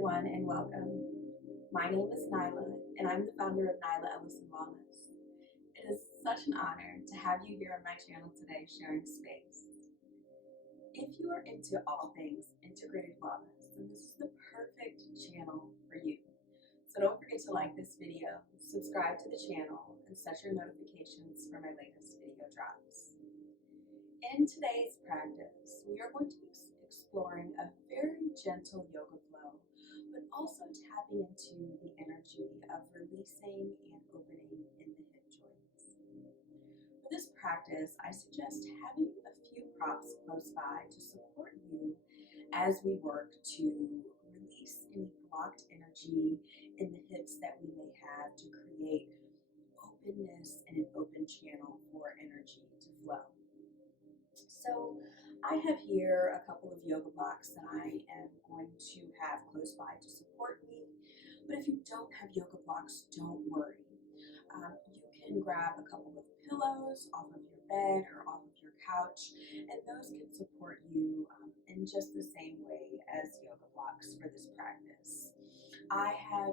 everyone, and welcome. My name is Nyla, and I'm the founder of Nyla Ellison Wellness. It is such an honor to have you here on my channel today sharing space. If you are into all things integrated wellness, then this is the perfect channel for you. So don't forget to like this video, subscribe to the channel, and set your notifications for my latest video drops. In today's practice, we are going to be exploring a very gentle yoga flow, but also tapping into the energy of releasing and opening in the hip joints. For this practice, I suggest having a few props close by to support you as we work to release any blocked energy in the hips that we may have to create openness and an open channel for energy to flow. So I have here a couple of yoga blocks that I am going to have close by to support me. But if you don't have yoga blocks, don't worry. You can grab a couple of pillows off of your bed or off of your couch, and those can support you in just the same way as yoga blocks for this practice. I have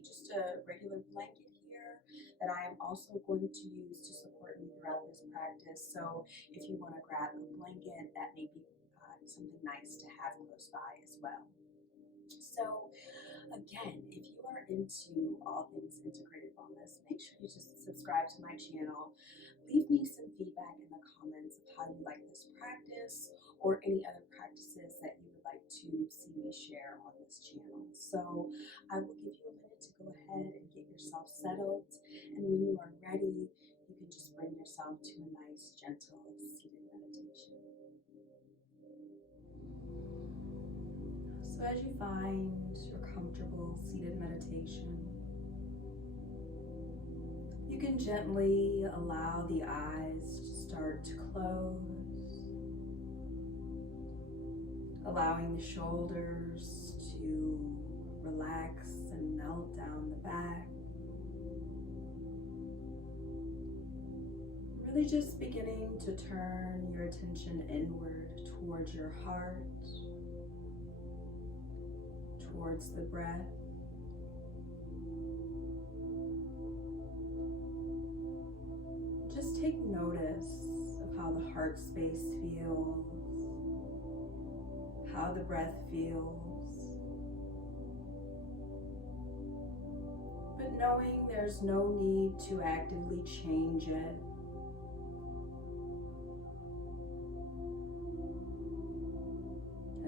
just a regular blanket here that I am also going to use to support me throughout this practice. So if you want to grab a blanket, that may be something nice to have close by as well. So again, if you are into all things integrated wellness, make sure you just subscribe to my channel. Leave me some feedback in the comments of how you like this practice or any other practices that you would like to see me share on this channel. So I will give you a minute to go ahead and get yourself settled. And when you are ready, you can just bring yourself to a nice, gentle, seated meditation. So as you find your comfortable seated meditation, you can gently allow the eyes to start to close, allowing the shoulders to relax and melt down the back. Really just beginning to turn your attention inward towards your heart, towards the breath. Just take notice of how the heart space feels, how the breath feels, but knowing there's no need to actively change it.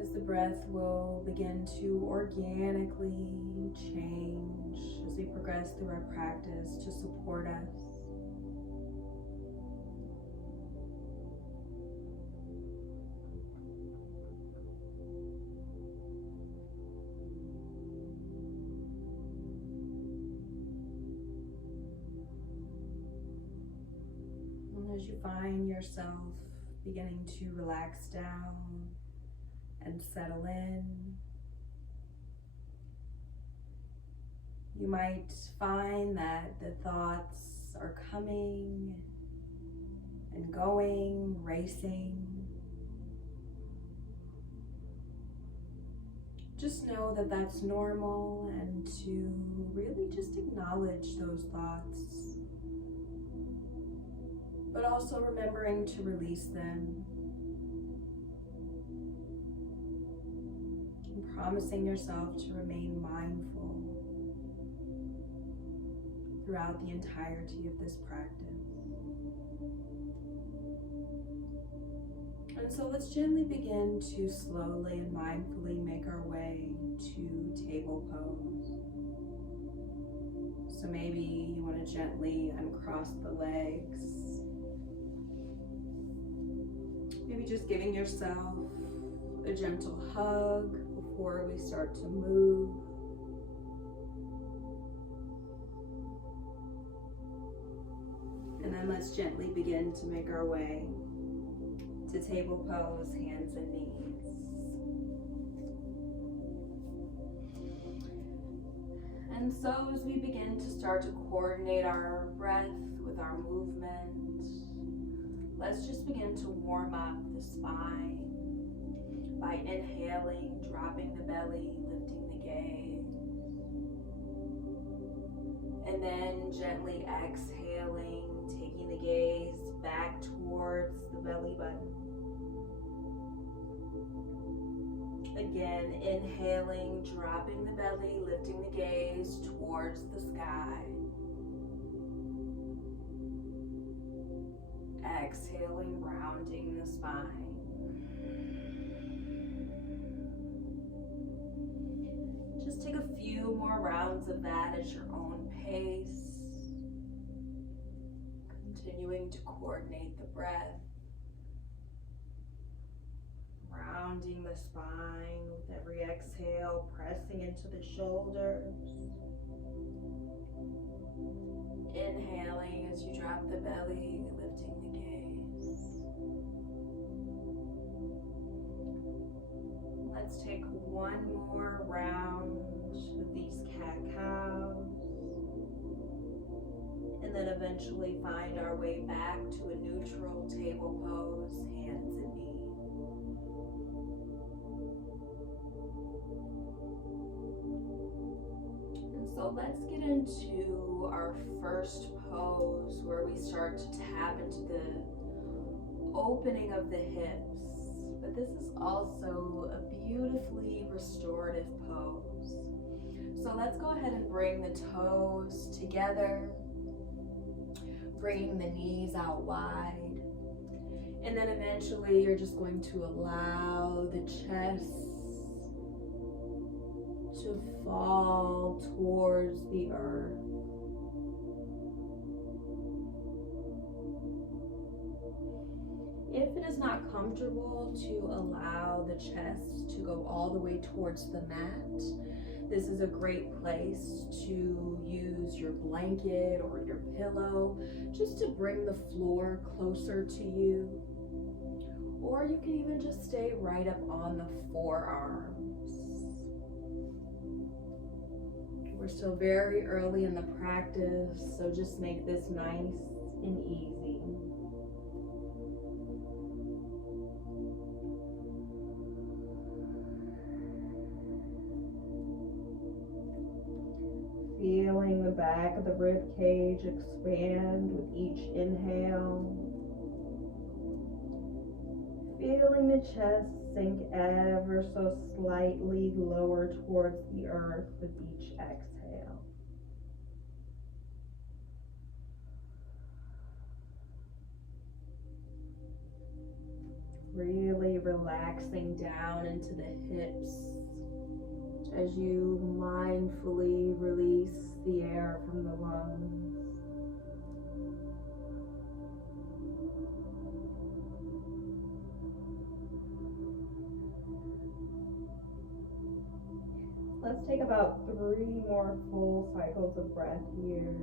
As the breath will begin to organically change as we progress through our practice to support us. And as you find yourself beginning to relax down and settle in, you might find that the thoughts are coming and going, racing. Just know that that's normal, and to really just acknowledge those thoughts, but also remembering to release them. Promising yourself to remain mindful throughout the entirety of this practice. And so let's gently begin to slowly and mindfully make our way to table pose. So maybe you want to gently uncross the legs. Maybe just giving yourself a gentle hug before we start to move. And then let's gently begin to make our way to table pose, hands and knees. And so as we begin to start to coordinate our breath with our movement, let's just begin to warm up the spine by inhaling, dropping the belly, lifting the gaze. And then gently exhaling, taking the gaze back towards the belly button. Again, inhaling, dropping the belly, lifting the gaze towards the sky. Exhaling, rounding the spine. Just take a few more rounds of that at your own pace. Continuing to coordinate the breath. Rounding the spine with every exhale, pressing into the shoulders. Inhaling as you drop the belly, lifting the gaze. Let's take one more round of these cat-cows. And then eventually find our way back to a neutral table pose, hands and knees. So let's get into our first pose where we start to tap into the opening of the hips. But this is also a beautifully restorative pose. So let's go ahead and bring the toes together, bringing the knees out wide. And then eventually you're just going to allow the chest to fall towards the earth. If it is not comfortable to allow the chest to go all the way towards the mat, this is a great place to use your blanket or your pillow just to bring the floor closer to you. Or you can even just stay right up on the forearms. We're still very early in the practice, so just make this nice and easy. Feeling the back of the rib cage expand with each inhale. Feeling the chest sink ever so slightly lower towards the earth with each exhale. Really relaxing down into the hips as you mindfully release the air from the lungs. Let's take about 3 more full cycles of breath here.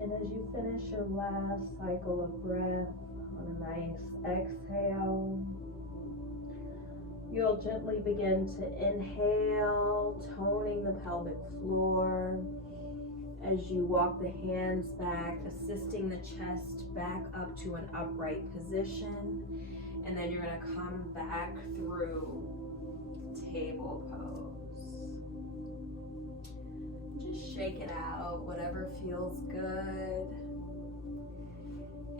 And as you finish your last cycle of breath on a nice exhale, you'll gently begin to inhale, toning the pelvic floor as you walk the hands back, assisting the chest back up to an upright position. And then you're going to come back through table pose. Just shake it out, whatever feels good.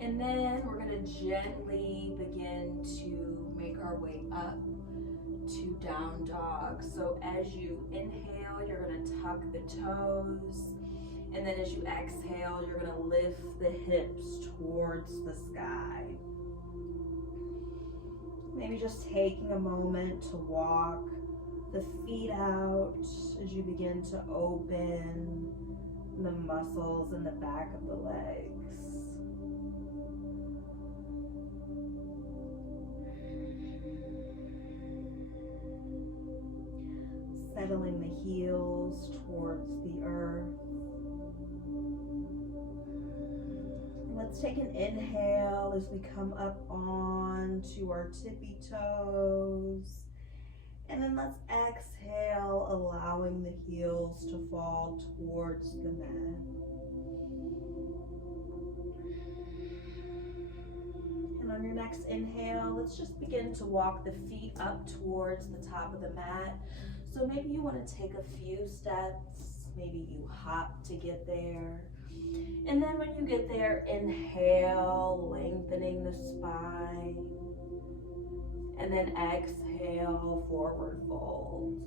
And then we're going to gently begin to make our way up to down dog. So as you inhale, you're going to tuck the toes. And then as you exhale, you're going to lift the hips towards the sky. Maybe just taking a moment to walk the feet out as you begin to open the muscles in the back of the legs. Settling the heels towards the earth. Let's take an inhale as we come up onto our tippy toes. And then let's exhale, allowing the heels to fall towards the mat. And on your next inhale, let's just begin to walk the feet up towards the top of the mat. So maybe you want to take a few steps, maybe you hop to get there. And then when you get there, inhale, lengthening the spine. And then exhale, forward fold.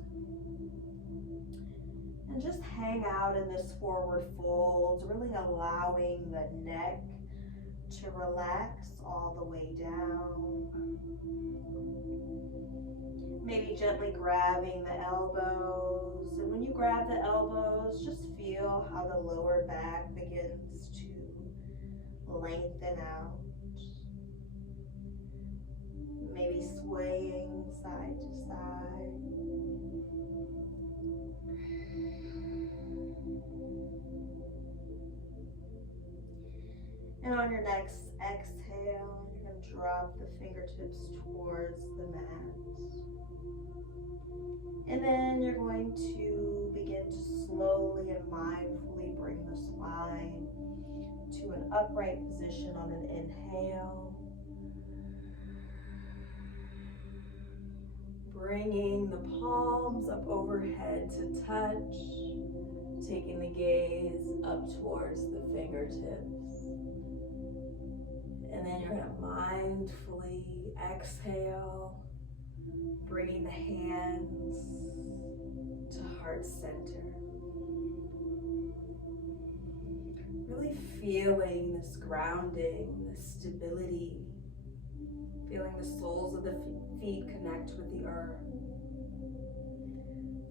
And just hang out in this forward fold, really allowing the neck to relax all the way down. Maybe gently grabbing the elbows. And when you grab the elbows, just feel how the lower back begins to lengthen out. Maybe swaying side to side. And on your next exhale, you're going to drop the fingertips towards the mat. And then you're going to begin to slowly and mindfully bring the spine to an upright position on an inhale. Bringing the palms up overhead to touch, taking the gaze up towards the fingertips. And then you're going to mindfully exhale, bringing the hands to heart center. Really feeling this grounding, this stability, feeling the soles of the feet connect with the earth.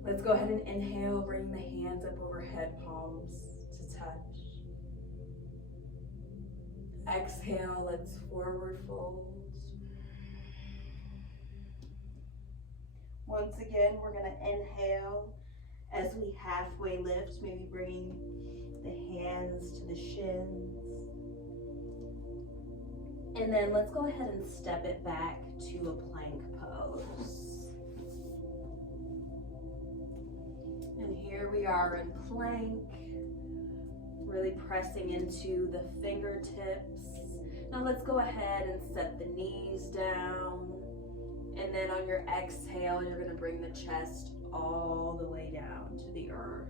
Let's go ahead and inhale, bringing the hands up overhead, palms to touch. Exhale, let's forward fold. Once again, we're going to inhale as we halfway lift, maybe bringing the hands to the shins. And then let's go ahead and step it back to a plank pose. And here we are in plank, really pressing into the fingertips. Now let's go ahead and set the knees down. And then on your exhale, you're going to bring the chest all the way down to the earth.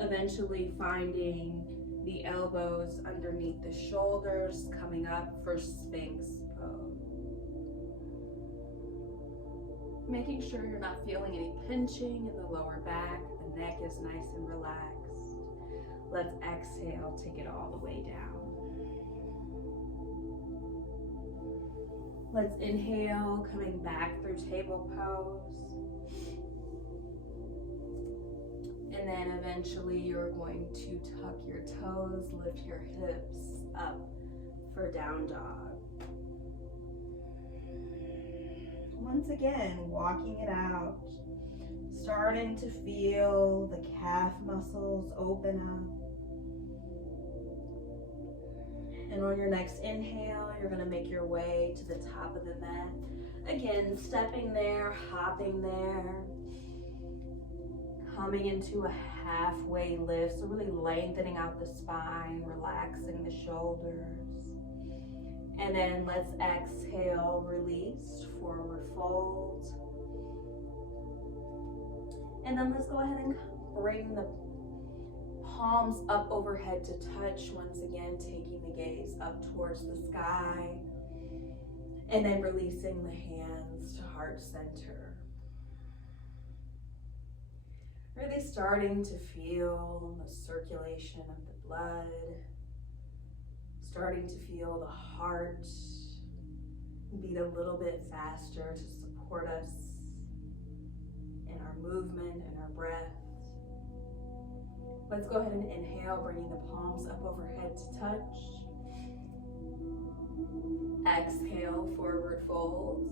Eventually finding the elbows underneath the shoulders, coming up for Sphinx pose. Making sure you're not feeling any pinching in the lower back. The neck is nice and relaxed. Let's exhale, take it all the way down. Let's inhale, coming back through table pose. And then eventually you're going to tuck your toes, lift your hips up for down dog. Once again, walking it out, starting to feel the calf muscles open up. And on your next inhale, you're going to make your way to the top of the mat. Again, stepping there, hopping there. Coming into a halfway lift, so really lengthening out the spine, relaxing the shoulders. And then let's exhale, release, forward fold. And then let's go ahead and bring the palms up overhead to touch. Once again, taking the gaze up towards the sky. And then releasing the hands to heart center. Really starting to feel the circulation of the blood, starting to feel the heart beat a little bit faster to support us in our movement and our breath. Let's go ahead and inhale, bringing the palms up overhead to touch. Exhale, forward fold.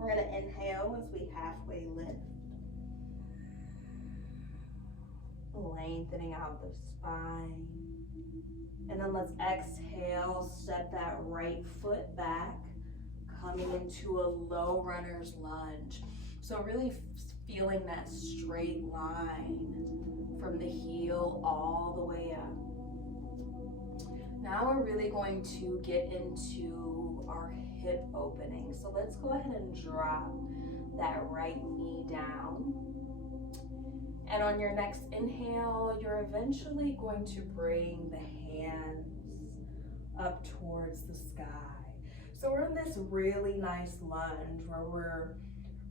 We're going to inhale as we halfway lift. Lengthening out the spine. And then let's exhale, step that right foot back, coming into a low runner's lunge. So really feeling that straight line from the heel all the way up. Now we're really going to get into our hip opening. So let's go ahead and drop that right knee down. And on your next inhale, you're eventually going to bring the hands up towards the sky. So we're in this really nice lunge where we're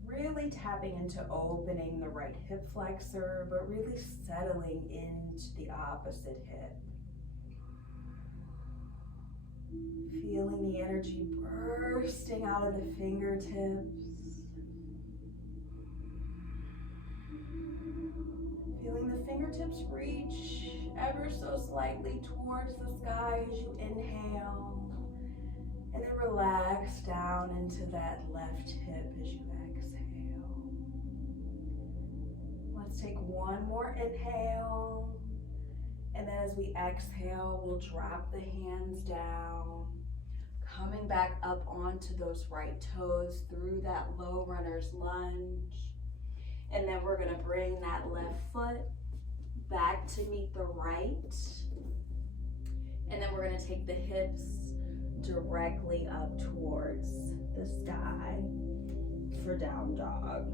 really tapping into opening the right hip flexor, but really settling into the opposite hip. Feeling the energy bursting out of the fingertips. Feeling the fingertips reach ever so slightly towards the sky as you inhale. And then relax down into that left hip as you exhale. Let's take one more inhale. And then as we exhale, we'll drop the hands down, coming back up onto those right toes through that low runner's lunge. And then we're gonna bring that left foot back to meet the right. And then we're gonna take the hips directly up towards the sky for down dog.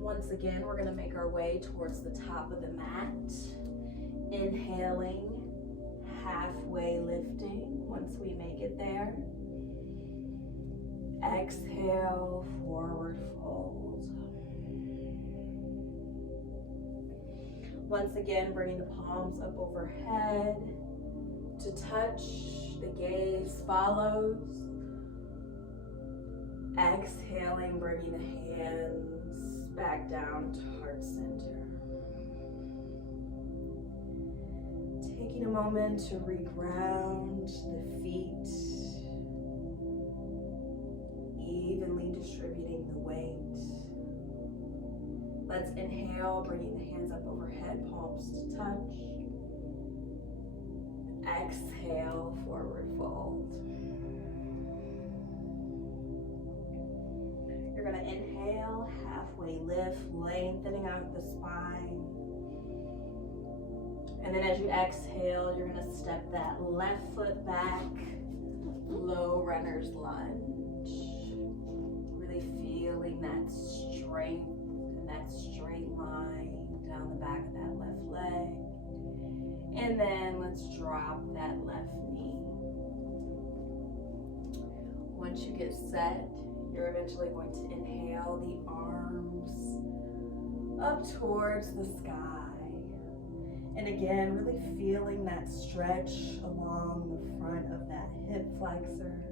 Once again, we're gonna make our way towards the top of the mat. Inhaling, halfway lifting once we make it there. Exhale, forward fold. Once again, bringing the palms up overhead to touch. The gaze follows. Exhaling, bringing the hands back down to heart center. Taking a moment to reground the feet, evenly distributing the weight. Let's inhale, bringing the hands up overhead, palms to touch. Exhale, forward fold. You're gonna inhale, halfway lift, lengthening out the spine. And then as you exhale, you're gonna step that left foot back, low runner's lunge. Really feeling that strength and that straight line down the back of that left leg. And then let's drop that left knee. Once you get set, you're eventually going to inhale the arms up towards the sky. And again, really feeling that stretch along the front of that hip flexor.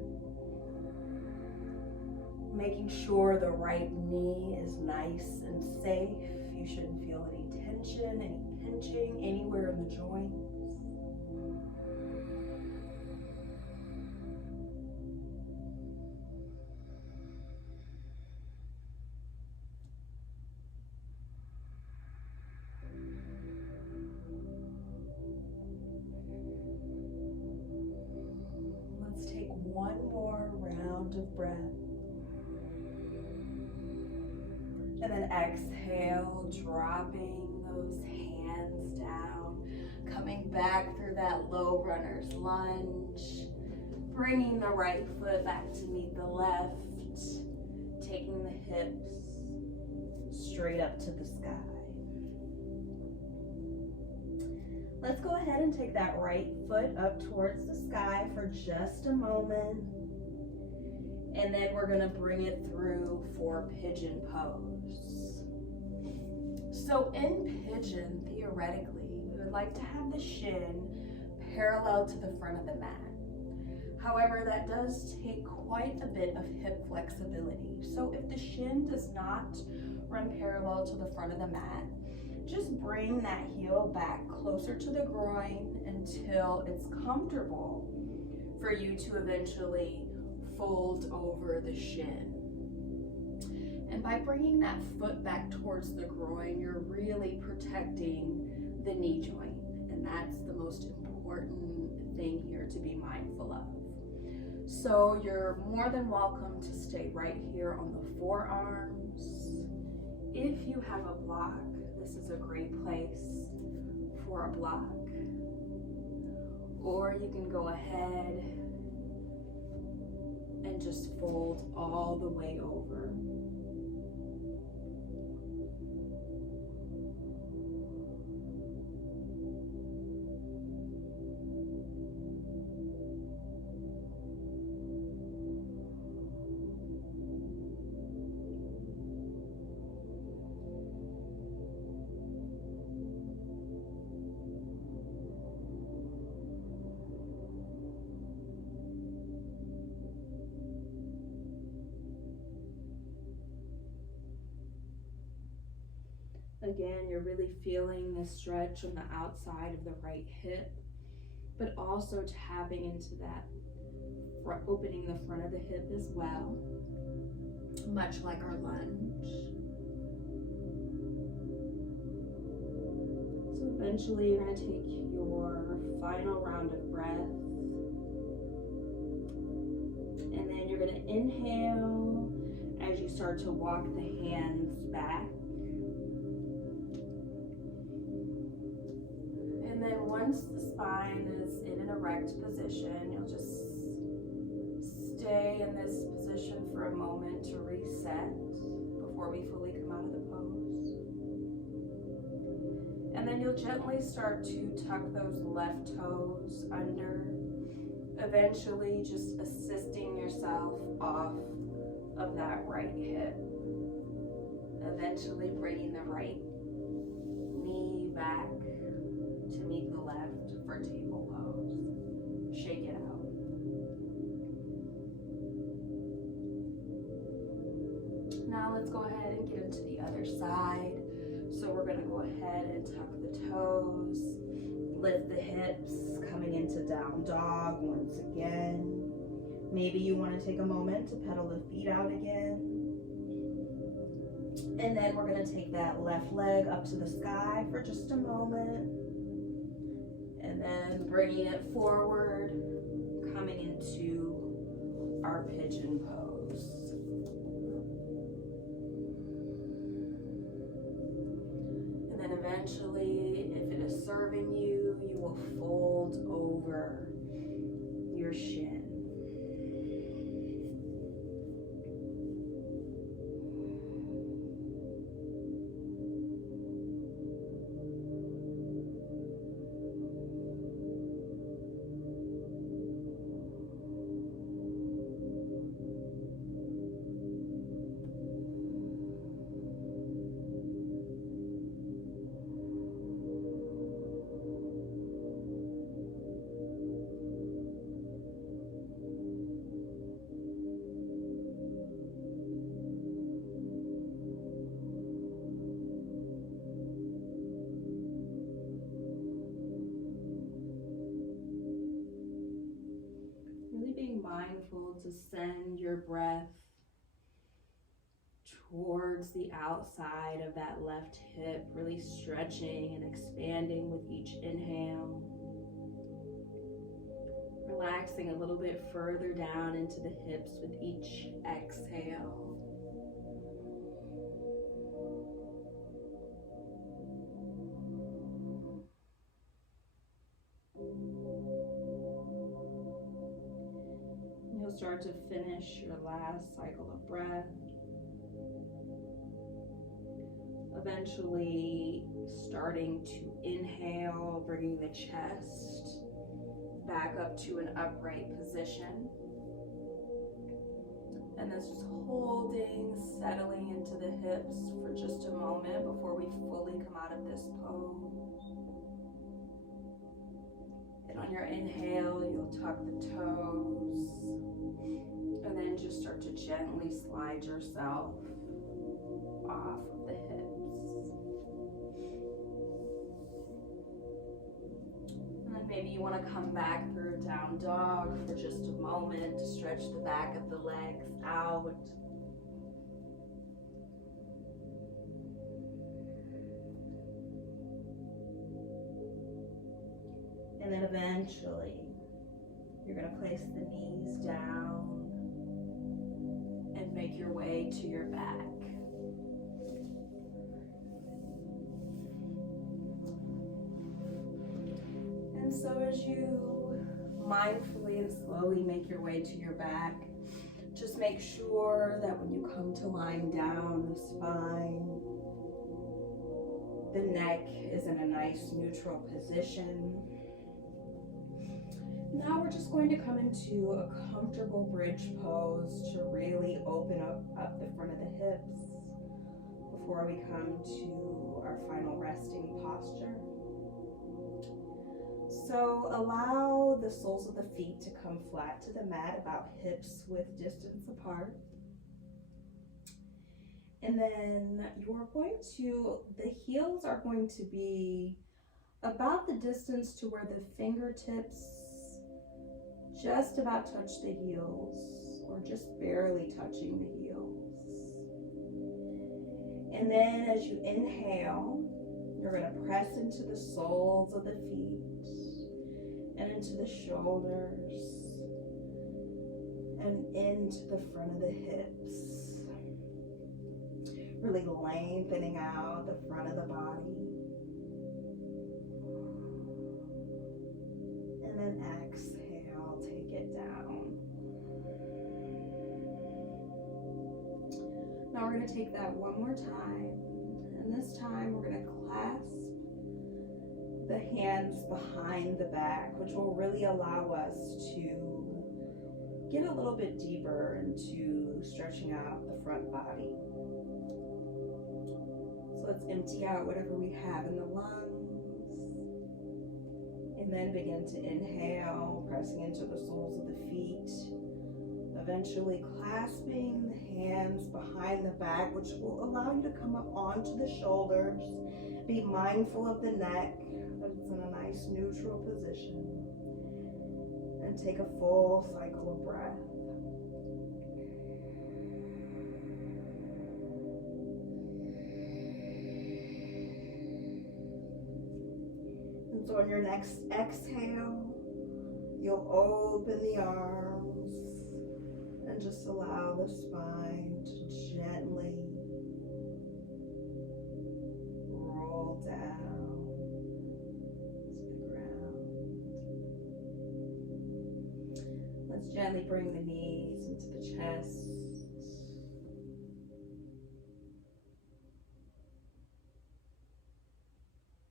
Making sure the right knee is nice and safe. You shouldn't feel any tension, any pinching anywhere in the joints. Let's take one more round of breath. And then exhale, dropping those hands down, coming back through that low runner's lunge, bringing the right foot back to meet the left, taking the hips straight up to the sky. Let's go ahead and take that right foot up towards the sky for just a moment. And then we're gonna bring it through for pigeon pose. So in pigeon, theoretically, we would like to have the shin parallel to the front of the mat. However, that does take quite a bit of hip flexibility. So if the shin does not run parallel to the front of the mat, just bring that heel back closer to the groin until it's comfortable for you to eventually fold over the shin. And by bringing that foot back towards the groin, you're really protecting the knee joint. And that's the most important thing here to be mindful of. So you're more than welcome to stay right here on the forearms. If you have a block, this is a great place for a block. Or you can go ahead and just fold all the way over. Again, you're really feeling the stretch on the outside of the right hip, but also tapping into that, opening the front of the hip as well, much like our lunge. So eventually you're going to take your final round of breath, and then you're going to inhale as you start to walk the hands back. And then once the spine is in an erect position, you'll just stay in this position for a moment to reset before we fully come out of the pose. And then you'll gently start to tuck those left toes under, eventually just assisting yourself off of that right hip. Eventually bringing the right knee back to meet the left for table pose. Shake it out. Now let's go ahead and get into the other side. So we're going to go ahead and tuck the toes, lift the hips, coming into down dog once again. Maybe you want to take a moment to pedal the feet out again. And then we're going to take that left leg up to the sky for just a moment. And then bringing it forward, coming into our pigeon pose. And then eventually, if it is serving you, you will fold over your shin. Being mindful to send your breath towards the outside of that left hip, really stretching and expanding with each inhale. Relaxing a little bit further down into the hips with each exhale. You'll start to finish your last cycle of breath. Eventually starting to inhale, bringing the chest back up to an upright position. And then just holding, settling into the hips for just a moment before we fully come out of this pose. And on your inhale, you'll tuck the toes, and then just start to gently slide yourself off of the hips. And then Maybe you want to come back through down dog for just a moment to stretch the back of the legs out. And then eventually, you're going to place the knees down and make your way to your back. And so as you mindfully and slowly make your way to your back, just make sure that when you come to lying down, the spine, the neck is in a nice neutral position. Now we're just going to come into a comfortable bridge pose to really open up the front of the hips before we come to our final resting posture. So allow the soles of the feet to come flat to the mat, about hips width distance apart. And then the heels are going to be about the distance to where the fingertips just about touch the heels, or just barely touching the heels. And then as you inhale, you're going to press into the soles of the feet and into the shoulders and into the front of the hips, really lengthening out the front of the body. And then exhale, take it down. Now we're going to take that one more time, and this time we're going to clasp the hands behind the back, which will really allow us to get a little bit deeper into stretching out the front body. So let's empty out whatever we have in the lungs, and then begin to inhale, pressing into the soles of the feet, eventually clasping the hands behind the back, which will allow you to come up onto the shoulders. Be mindful of the neck, that it's in a nice neutral position, and take a full cycle of breath. And so on your next exhale, you'll open the arms and just allow the spine to gently roll down to the ground. Let's gently bring the knees into the chest.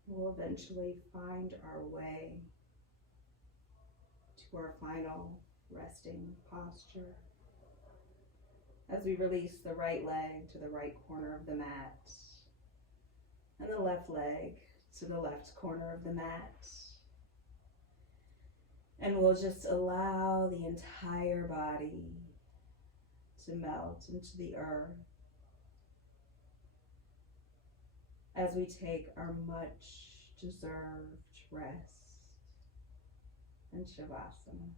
We'll eventually find our way to our final resting posture as we release the right leg to the right corner of the mat and the left leg to the left corner of the mat. And we'll just allow the entire body to melt into the earth as we take our much deserved rest and Shavasana.